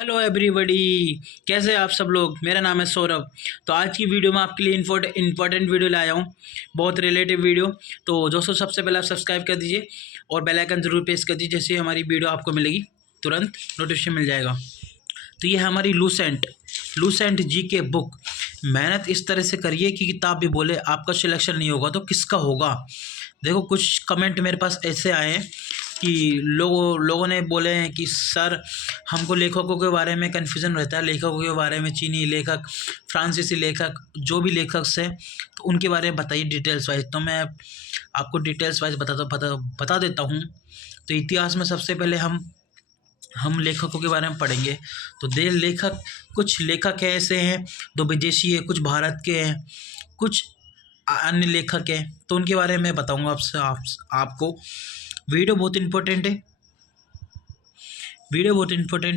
Hello everybody. कैसे हैं आप सब लोग। मेरा नाम है सौरभ। तो आज की वीडियो में आपके लिए इंपॉर्टेंट वीडियो लाया हूँ, बहुत रिलेटिव वीडियो। तो दोस्तों सबसे पहले आप सब्सक्राइब कर दीजिए और बेल आइकन ज़रूर प्रेस कर दीजिए, जैसे हमारी वीडियो आपको मिलेगी तुरंत नोटिफिकेशन मिल जाएगा। तो ये है हमारी लूसेंट जी के बुक। मेहनत इस तरह से करिए कि किताब भी बोले आपका सिलेक्शन नहीं होगा तो किसका होगा। देखो कुछ कमेंट मेरे पास ऐसे आए हैं कि लोगों ने बोले हैं कि सर हमको लेखकों के बारे में कन्फ्यूज़न रहता है, लेखकों के बारे में, चीनी लेखक, फ्रांसीसी लेखक, जो भी लेखक से, तो उनके बारे में बताइए डिटेल्स वाइज। तो मैं आपको डिटेल्स वाइज बता देता हूँ। तो इतिहास में सबसे पहले हम लेखकों के बारे में पढ़ेंगे। तो कुछ लेखक है ऐसे हैं, दो विदेशी है, कुछ भारत के हैं, कुछ अन्य लेखक हैं। तो उनके बारे में बताऊंगा आपको। वीडियो बहुत इम्पोर्टेंट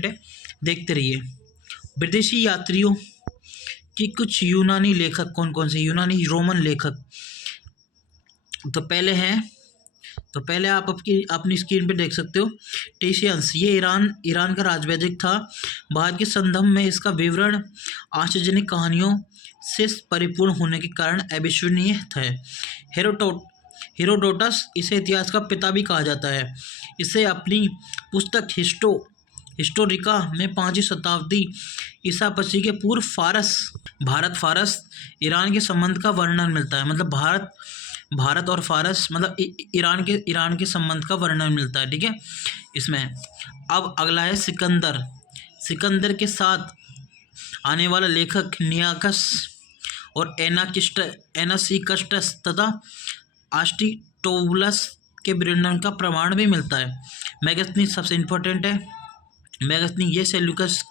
है, देखते रहिए। विदेशी यात्रियों की कुछ यूनानी लेखक कौन कौन से, यूनानी रोमन लेखक। तो पहले आप अपनी स्क्रीन पे देख सकते हो टेशियंस। ये ईरान का राजवैदिक था। भारत के संदर्भ में इसका विवरण आश्चर्यजनक कहानियों से परिपूर्ण होने के कारण अविश्वसनीय है। हेरोडोटस इसे इतिहास का पिता भी कहा जाता है। इसे अपनी पुस्तक हिस्टोरिका में 5वीं शताब्दी ईसा मसीह के पूर्व भारत फारस ईरान के संबंध का वर्णन मिलता है। मतलब भारत और फारस मतलब ईरान के संबंध का वर्णन मिलता है। ठीक है इसमें। अब अगला है सिकंदर के साथ आने वाला लेखक नियाकस और एनासिकस्टस तथा आस्टिटोबुलस के वर्णन का प्रमाण भी मिलता है। मैगस्थनीज सबसे इम्पोर्टेंट है। मैगस्थनी ये सेल्यूकस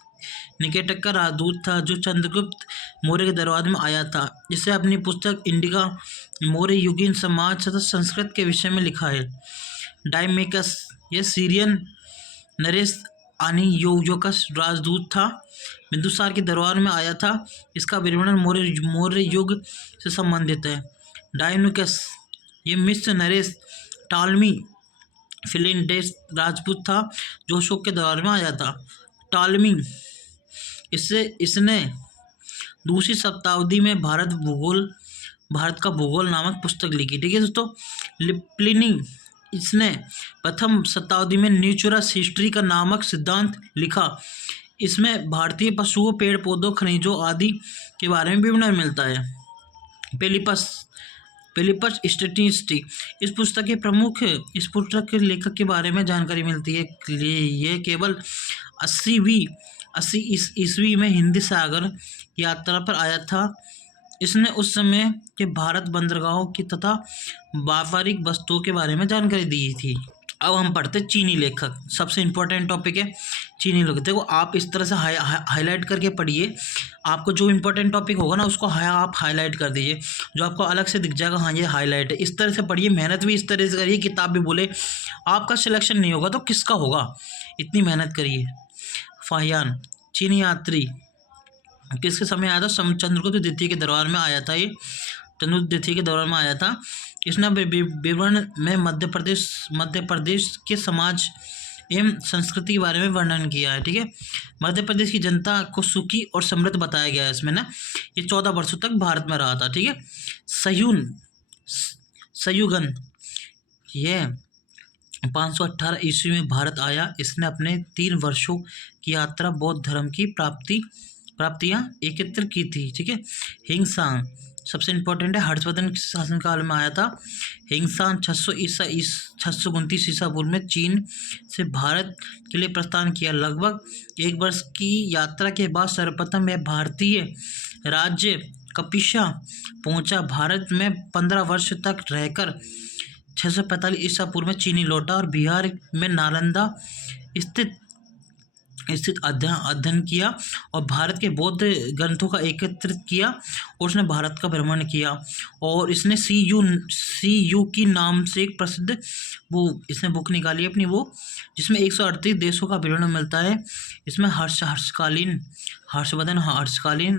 निकेटर का राजदूत था जो चंद्रगुप्त मौर्य के दरबार में आया था। जिसे अपनी पुस्तक इंडिका मौर्य युगीन समाज तथा संस्कृत के विषय में लिखा है। डायमेकस ये सीरियन नरेश आनियोकस राजदूत था, बिंदुसार के दरबार में आया था। इसका विवरण मौर्य युग से संबंधित है। डायनुकस ये मिस्र नरेश टालमी फिलिंडेस राजपूत था जो अशोक के दरबार में आया था। टालमी इसने दूसरी शताब्दी में भारत का भूगोल नामक पुस्तक लिखी। ठीक है दोस्तों। प्लिनी इसने प्रथम शताब्दी में नेचुरल हिस्ट्री का नामक सिद्धांत लिखा। इसमें भारतीय पशुओं, पेड़ पौधों, खनिजों आदि के बारे में विवरण मिलता है। पेलिपस स्टैटिस्टिक इस पुस्तक के लेखक के बारे में जानकारी मिलती है। यह केवल 80 ईस्वी में हिंदी सागर यात्रा पर आया था। इसने उस समय के भारत बंदरगाहों की तथा व्यापारिक वस्तुओं के बारे में जानकारी दी थी। अब हम पढ़ते चीनी लेखक। सबसे इम्पोर्टेंट टॉपिक है चीनी लेखक। देखो आप इस तरह से हाईलाइट करके पढ़िए। आपको जो इम्पोर्टेंट टॉपिक होगा ना उसको आप हाईलाइट कर दीजिए, जो आपको अलग से दिख जाएगा हाँ ये हाईलाइट है। इस तरह से पढ़िए, मेहनत भी इस तरह से करिए, किताब भी बोले आपका सिलेक्शन नहीं होगा तो किसका होगा, इतनी मेहनत करिए। फाहियान चीनी यात्री किसके समय आया था? चंद्रगुप्त द्वितीय के दरबार में आया था। ये चंद्रगुप्त द्वितीय के दौरान में आया था। इसने विवरण में मध्य प्रदेश के समाज एवं संस्कृति के बारे में वर्णन किया है। ठीक है। मध्य प्रदेश की जनता को सुखी और समृद्ध बताया गया है इसमें ना। ये 14 वर्षों तक भारत में रहा था। ठीक है। सयुगन ये 518 ईस्वी में भारत आया। इसने अपने 3 वर्षों की यात्रा बौद्ध धर्म की प्राप्तियां एकत्र की थी। ठीक है। हिंगसांग सबसे इम्पोर्टेंट है, हर्षवर्धन के शासनकाल में आया था। हिंगसांग 629 ईसा पूर्व में चीन से भारत के लिए प्रस्थान किया। लगभग 1 वर्ष की यात्रा के बाद सर्वप्रथम यह भारतीय राज्य कपिशा पहुंचा। भारत में 15 वर्ष तक रहकर 645 ईसा पूर्व में चीनी लौटा और बिहार में नालंदा स्थित अध्ययन किया और भारत के बौद्ध ग्रंथों का एकत्रित किया और उसने भारत का भ्रमण किया। और इसने सी यू की नाम से एक प्रसिद्ध इसने बुक निकाली अपनी जिसमें 138 देशों का विवरण मिलता है। इसमें हर्षकालीन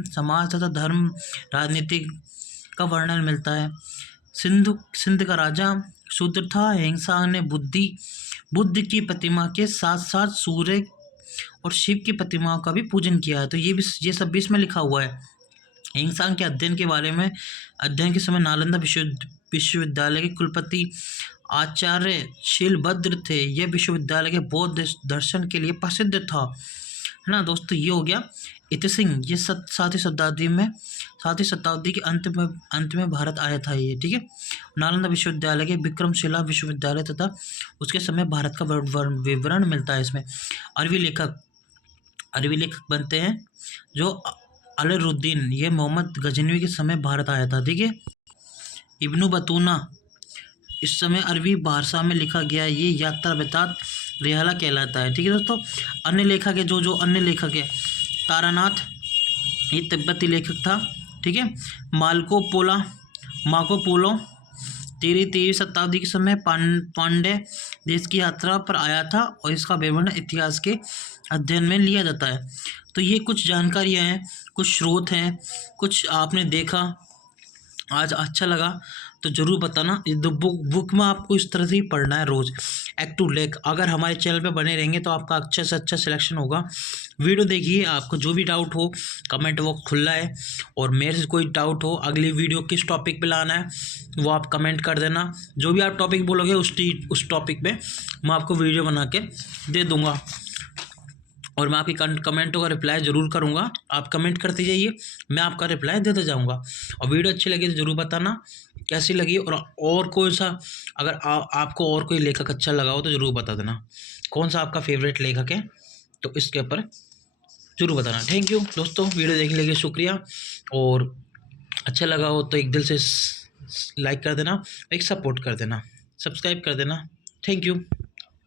समाज तथा धर्म राजनीति का वर्णन मिलता है। सिंध का राजा शूद्र था। हिंगसांग ने बुद्ध की प्रतिमा के साथ साथ सूर्य और शिव की प्रतिमाओं का भी पूजन किया है। तो ये सब भी इसमें लिखा हुआ है। इंसान के अध्ययन के बारे में, अध्ययन के समय नालंदा विश्वविद्यालय के कुलपति आचार्य शीलभद्र थे। यह विश्वविद्यालय के बौद्ध दर्शन के लिए प्रसिद्ध था, है ना दोस्तों। ये हो गया इतिसिंह। ये 7वीं शताब्दी के अंत में भारत आया था ये, ठीक है। नालंदा विश्वविद्यालय के विक्रमशिला विश्वविद्यालय तथा उसके समय भारत का विवरण मिलता है इसमें। अरबी लेखक बनते हैं जो अलरुद्दीन, ये मोहम्मद गजनवी के समय भारत आया था, ठीक है। इब्नु बतूना, इस समय अरबी भाषा में लिखा गया, ये यात्रा बेतात रिहाला कहलाता है, ठीक है दोस्तों। अन्य लेखक है, जो अन्य लेखक है, तारानाथ, ये तिब्बती लेखक था, ठीक है। मार्को पोलो 13वीं शताब्दी के समय पांड्य देश की यात्रा पर आया था और इसका विवरण इतिहास के अध्ययन में लिया जाता है। तो ये कुछ जानकारियाँ हैं, कुछ स्रोत हैं, कुछ आपने देखा, आज अच्छा लगा तो ज़रूर बताना। ये बुक में आपको इस तरह से ही पढ़ना है रोज़, एक टू लेक। अगर हमारे चैनल पे बने रहेंगे तो आपका अच्छा से अच्छा सिलेक्शन होगा। वीडियो देखिए, आपको जो भी डाउट हो कमेंट बॉक्स खुला है, और मेरे से कोई डाउट हो अगली वीडियो किस टॉपिक पे लाना है वो आप कमेंट कर देना। जो भी आप टॉपिक बोलोगे उस टॉपिक पे मैं आपको वीडियो बना के दे दूँगा, और मैं आपकी कमेंटों का रिप्लाई ज़रूर करूँगा। आप कमेंट करते जाइए, मैं आपका रिप्लाई देते जाऊँगा। और वीडियो अच्छी लगी तो ज़रूर बताना कैसी लगी, और कौन सा, अगर आपको और कोई लेखक अच्छा लगा हो तो ज़रूर बता देना कौन सा आपका फेवरेट लेखक है, तो इसके ऊपर ज़रूर बताना। थैंक यू दोस्तों, वीडियो देखने के लिए शुक्रिया। और अच्छा लगा हो तो एक दिल से लाइक कर देना, एक सपोर्ट कर देना, सब्सक्राइब कर देना। Thank you.